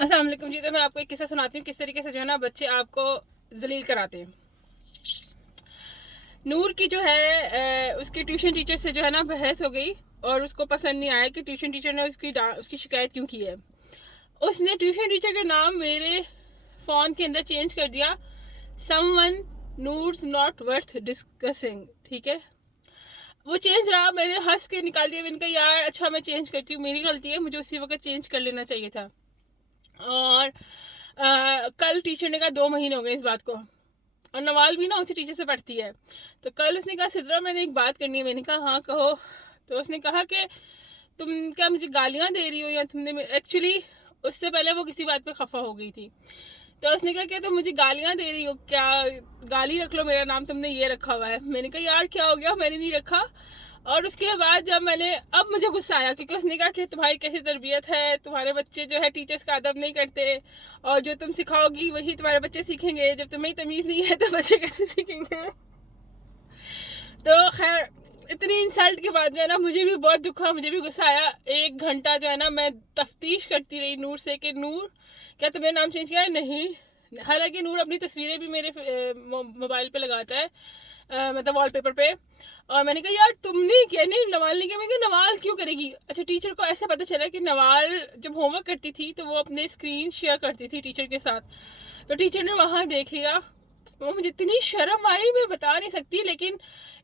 अस्सलाम वालेकुम जी। तो मैं आपको एक किस्सा सुनाती हूँ किस तरीके से जो है ना बच्चे आपको जलील कराते हैं। नूर की जो है उसकी ट्यूशन टीचर से जो है ना बहस हो गई और उसको पसंद नहीं आया कि ट्यूशन टीचर ने उसकी शिकायत क्यों की है। उसने ट्यूशन टीचर का नाम मेरे फ़ोन के अंदर चेंज कर दिया, someone Noor's not worth discussing. ठीक है, वो चेंज रहा, मैंने हंस के निकाल दिया। मैंने कहा यार अच्छा मैं चेंज करती हूँ, मेरी गलती है, मुझे उसी वक्त चेंज कर लेना चाहिए था। और कल टीचर ने कहा 2 महीने हो गए इस बात को, और नवाल भी ना उसी टीचर से पढ़ती है। तो कल उसने कहा सिद्रा मैंने एक बात करनी है। मैंने कहा हाँ कहो। तो उसने कहा कि तुम क्या मुझे गालियाँ दे रही हो या तुमने एक्चुअली उससे पहले वो किसी बात पे खफा हो गई थी। तो उसने कहा कि तुम मुझे गालियाँ दे रही हो क्या, गाली रख लो, मेरा नाम तुमने ये रखा हुआ है। मैंने कहा यार क्या हो गया, मैंने नहीं रखा। और उसके बाद जब मैंने, अब मुझे गुस्सा आया क्योंकि उसने कहा कि तुम्हारी कैसी तरबियत है, तुम्हारे बच्चे जो है टीचर्स का अदब नहीं करते और जो तुम सिखाओगी वही तुम्हारे बच्चे सीखेंगे, जब तुम्हें तमीज़ नहीं है तो बच्चे कैसे सीखेंगे। तो खैर इतनी इंसल्ट के बाद जो है ना मुझे भी बहुत दुख हुआ, मुझे भी गुस्सा आया। 1 घंटा जो है ना मैं तफ्तीश करती रही नूर से कि नूर क्या तुमने नाम चेंज किया है। नहीं, हालांकि नूर अपनी तस्वीरें भी मेरे मोबाइल पे लगाता है, मतलब वॉलपेपर पे। और मैंने कहा यार तुमने किया, नहीं नवाल ने किया। मैंने कहा नवाल क्यों करेगी। अच्छा, टीचर को ऐसे पता चला कि नवाल जब होमवर्क करती थी तो वो अपने स्क्रीन शेयर करती थी टीचर के साथ। तो टीचर ने वहाँ देख लिया। वो मुझे इतनी शर्म आई मैं बता नहीं सकती। लेकिन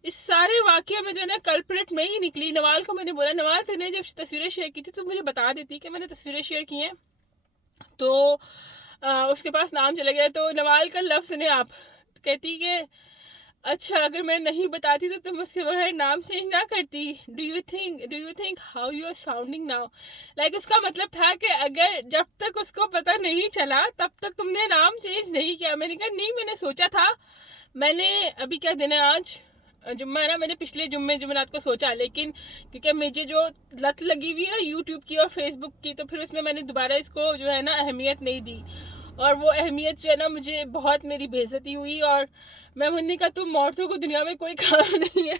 इस सारे वाकये में जो है ना कल्प्रिट में ही निकली। नवाल को मैंने बोला नवाल तूने जब तस्वीरें शेयर की थी तो मुझे बता देती कि मैंने तस्वीरें शेयर की हैं। तो उसके पास नाम चला गया। तो नवाल का लफ्ज़ सुने आप, कहती कि अच्छा अगर मैं नहीं बताती तो तुम उसके बगैर नाम चेंज ना करती। Do you think how you are sounding now. Like उसका मतलब था कि अगर जब तक उसको पता नहीं चला तब तक तुमने नाम चेंज नहीं किया। मैंने कहा नहीं, मैंने सोचा था। मैंने अभी क्या दिन है आज, जुम्मा है ना, मैंने पिछले जुम्मरात को सोचा, लेकिन क्योंकि मुझे जो लत लगी हुई है ना यूट्यूब की और फेसबुक की, तो फिर उसमें मैंने दोबारा इसको जो है ना अहमियत नहीं दी। और वो अहमियत जो है ना मुझे बहुत मेरी बेइज्जती हुई। और मैं मुन्नी का तुम औरतों को दुनिया में कोई काम नहीं है।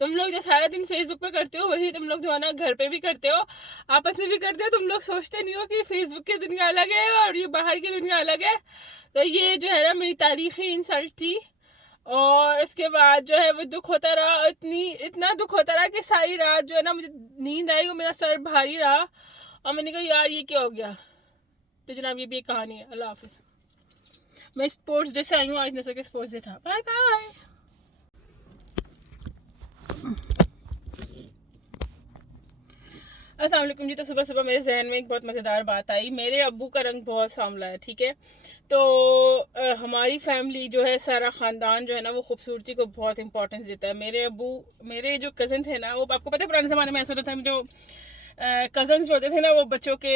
तुम लोग जो सारा दिन फेसबुक पे करते हो वही तुम लोग जो है ना घर पे भी करते हो, आपस में भी करते हो। तुम लोग सोचते नहीं हो कि फेसबुक की दुनिया अलग है और ये बाहर की दुनिया अलग है। तो ये जो है ना मेरी तारीखी इंसल्ट थी। और इसके बाद जो है वो दुख होता रहा, इतना दुख होता रहा कि सारी रात जो है ना मुझे नींद आई और मेरा सर भारी रहा। और मैंने कहा यार ये क्या हो गया। तो जनाब ये भी एक कहानी है। अल्लाह हाफिज़। मैं स्पोर्ट्स डे से आई हूँ, आज नसर के स्पोर्ट्स डे था। Bye bye. अस्सलाम वालेकुम जी। तो सुबह सुबह मेरे जहन में एक बहुत मज़ेदार बात आई। मेरे अब्बू का रंग बहुत सांवला है, ठीक है। तो हमारी फैमिली जो है, सारा ख़ानदान जो है ना वो खूबसूरती को बहुत इंपॉर्टेंस देता है। मेरे अब्बू, मेरे जो कज़न थे ना, वो आपको पता है पुराने ज़माने में ऐसा होता था, जो कज़न्स होते थे ना वो बच्चों के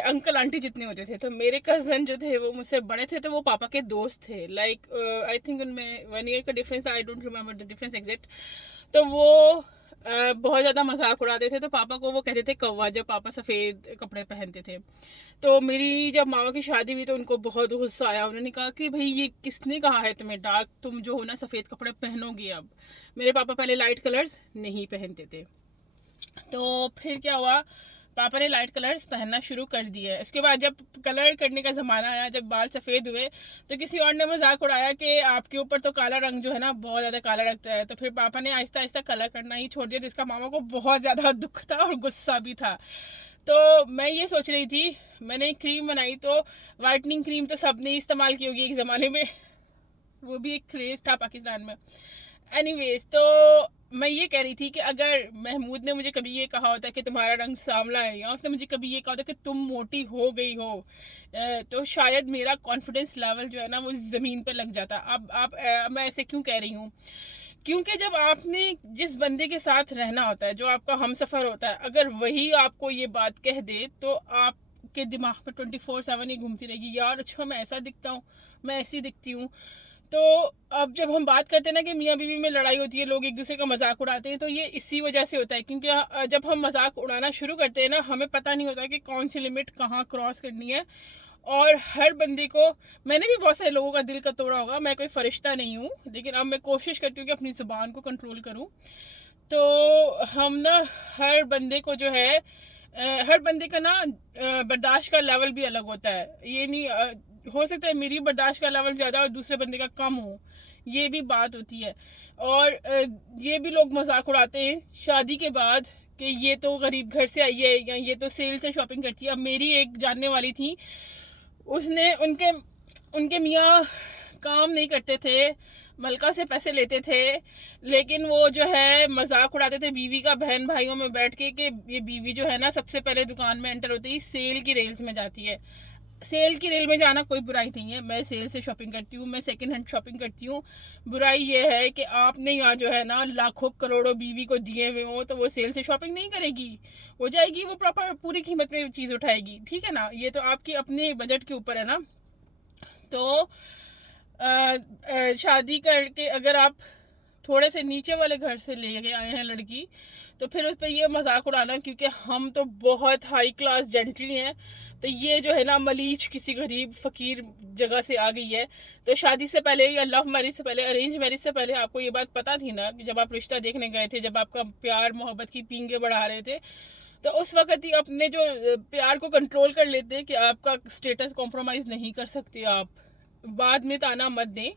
अंकल आंटी जितने होते थे। तो मेरे कज़न जो थे वो मुझसे बड़े थे, तो वो पापा के दोस्त थे। लाइक आई थिंक उनमें 1 ईयर का difference, I don't remember the difference exact. तो वो बहुत ज़्यादा मजाक उड़ाते थे। तो पापा को वो कहते थे कौवा, जब पापा सफ़ेद कपड़े पहनते थे। तो मेरी जब मामा की शादी हुई तो उनको बहुत गुस्सा आया। उन्होंने कहा कि भाई ये किसने कहा है तुम्हें डार्क, तुम जो हो ना सफ़ेद कपड़े पहनोगी अब। मेरे पापा पहले लाइट कलर्स नहीं पहनते थे। तो फिर क्या हुआ, पापा ने लाइट कलर्स पहनना शुरू कर दिए। इसके बाद जब कलर करने का ज़माना आया, जब बाल सफ़ेद हुए, तो किसी और ने मजाक उड़ाया कि आपके ऊपर तो काला रंग जो है ना बहुत ज़्यादा काला लगता है। तो फिर पापा ने आहिस्ता आहिस्ता कलर करना ही छोड़ दिया, जिसका मामा को बहुत ज़्यादा दुख था और गुस्सा भी था। तो मैं ये सोच रही थी, मैंने एक क्रीम बनाई, तो वाइटनिंग क्रीम तो सब ने इस्तेमाल की होगी एक ज़माने में, वो भी एक क्रेज़ था पाकिस्तान में। एनीवेज, तो मैं ये कह रही थी कि अगर महमूद ने मुझे कभी ये कहा होता कि तुम्हारा रंग सांवला है, या उसने मुझे कभी ये कहा होता कि तुम मोटी हो गई हो, तो शायद मेरा कॉन्फिडेंस लेवल जो है ना वो ज़मीन पे लग जाता। अब मैं ऐसे क्यों कह रही हूँ, क्योंकि जब आपने जिस बंदे के साथ रहना होता है, जो आपका हमसफ़र होता है, अगर वही आपको ये बात कह दे तो आप के दिमाग में 24/7 ही घूमती रहेगी, यार अच्छा मैं ऐसा दिखता हूँ, मैं ऐसी दिखती हूँ। तो अब जब हम बात करते हैं ना कि मियाँ बीवी में लड़ाई होती है, लोग एक दूसरे का मजाक उड़ाते हैं, तो ये इसी वजह से होता है। क्योंकि जब हम मजाक उड़ाना शुरू करते हैं ना, हमें पता नहीं होता कि कौन सी लिमिट कहाँ क्रॉस करनी है। और हर बंदे को, मैंने भी बहुत सारे लोगों का दिल का तोड़ा होगा, मैं कोई फरिश्ता नहीं हूँ, लेकिन अब मैं कोशिश करती हूँ कि अपनी ज़ुबान को कंट्रोल करूँ। तो हम ना हर बंदे को जो है हर बंदे का ना बर्दाश्त का लेवल भी अलग होता है। ये नहीं हो सकता है मेरी बर्दाश्त का लेवल ज़्यादा और दूसरे बंदे का कम हो, ये भी बात होती है। और ये भी लोग मजाक उड़ाते हैं शादी के बाद कि ये तो गरीब घर से आई है या ये तो सेल से शॉपिंग करती है। अब मेरी एक जानने वाली थी, उसने उनके उनके मियाँ काम नहीं करते थे, मलका से पैसे लेते थे, लेकिन वो जो है मजाक उड़ाते थे बीवी का बहन भाइयों में बैठ के कि ये बीवी जो है ना सबसे पहले दुकान में एंटर होती है सेल की रेल्स में जाती है। सेल की रेल में जाना कोई बुराई नहीं है, मैं सेल से शॉपिंग करती हूँ, मैं सेकंड हैंड शॉपिंग करती हूँ। बुराई ये है कि आपने यहाँ जो है ना लाखों करोड़ों बीवी को दिए हुए हो तो वो सेल से शॉपिंग नहीं करेगी, वो जाएगी वो प्रॉपर पूरी कीमत में चीज़ उठाएगी, ठीक है ना। ये तो आपकी अपने बजट के ऊपर है ना। तो शादी करके अगर आप थोड़े से नीचे वाले घर से लेके आए हैं लड़की, तो फिर उस पर ये मजाक उड़ाना क्योंकि हम तो बहुत हाई क्लास जेंटली हैं, तो ये जो है ना मलीच किसी गरीब फ़कीर जगह से आ गई है। तो शादी से पहले या लव मैरिज से पहले, अरेंज मैरिज से पहले आपको ये बात पता थी ना कि जब आप रिश्ता देखने गए थे, जब आपका प्यार मोहब्बत की पींगे बढ़ा रहे थे, तो उस वक्त ही अपने जो प्यार को कंट्रोल कर लेते कि आपका स्टेटस कॉम्प्रोमाइज़ नहीं कर सकते आप। बाद में ताना मत दें,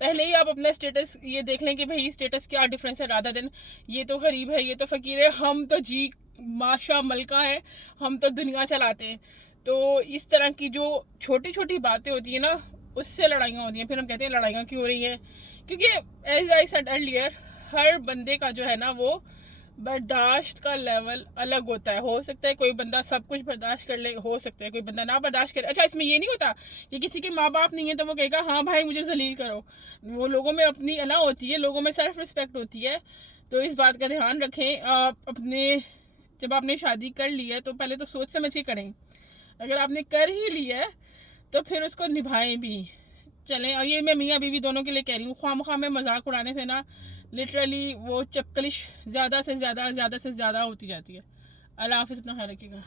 पहले ही आप अपना स्टेटस ये देख लें कि भाई स्टेटस क्या डिफरेंस है, राधा दिन ये तो गरीब है ये तो फ़कीर है, हम तो जी माशा मलका है, हम तो दुनिया चलाते हैं। तो इस तरह की जो छोटी छोटी बातें होती है ना उससे लड़ाइयाँ होती हैं। फिर हम कहते हैं लड़ाइयाँ क्यों हो रही हैं, क्योंकि एज आई सेड अर्लियर हर बंदे का जो है ना वो बर्दाश्त का लेवल अलग होता है। हो सकता है कोई बंदा सब कुछ बर्दाश्त कर ले, हो सकता है कोई बंदा ना बर्दाश्त करे। अच्छा, इसमें ये नहीं होता कि किसी के माँ बाप नहीं है तो वो कहेगा हाँ भाई मुझे जलील करो। वो लोगों में अपनी अना होती है, लोगों में सेल्फ रिस्पेक्ट होती है। तो इस बात का ध्यान रखें। आप अपने जब आपने शादी कर ली है तो पहले तो सोच समझ के करें, अगर आपने कर ही लिया है तो फिर उसको निभाएं भी। चलें, और ये मैं मियाँ बीवी दोनों के लिए कह रही हूँ, ख्वामख्वाह में मजाक उड़ाने से ना लिटरली वो चपकलिश ज़्यादा से ज़्यादा होती जाती है। अल्लाह हाफिज़, अपना ख्याल रखिएगा।